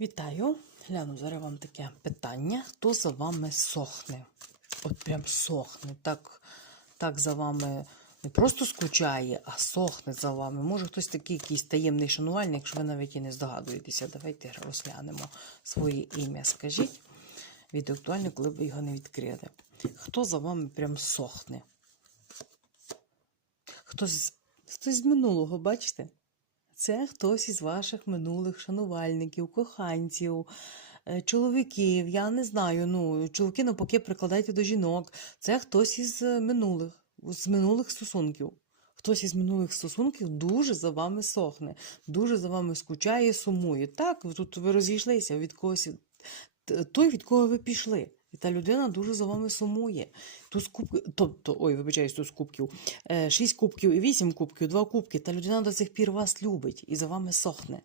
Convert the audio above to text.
Вітаю. Гляну зараз вам таке питання. Хто за вами сохне? От прям сохне. Так, так за вами не просто скучає, а сохне за вами. Може, хтось такий якийсь таємний шанувальник, якщо ви навіть і не здогадуєтеся. Давайте розглянемо своє ім'я. Скажіть від актуально, коли ви його не відкрили. Хто за вами прям сохне? Хтось, хтось з минулого, бачите? Це хтось із ваших минулих шанувальників, коханців, е, чоловіків. Я не знаю. Ну, чоловіки навпаки прикладайте до жінок. Це хтось із е, минулих, з минулих стосунків. Хтось із минулих стосунків дуже за вами сохне, дуже за вами скучає, сумує. Так, тут ви розійшлися від когось, той, від кого ви пішли. І та людина дуже за вами сумує. Туз кубки, тобто, ой, вибачаюсь, туз кубків, е, шість кубків і вісім кубків, два кубки. Та людина до цих пір вас любить і за вами сохне.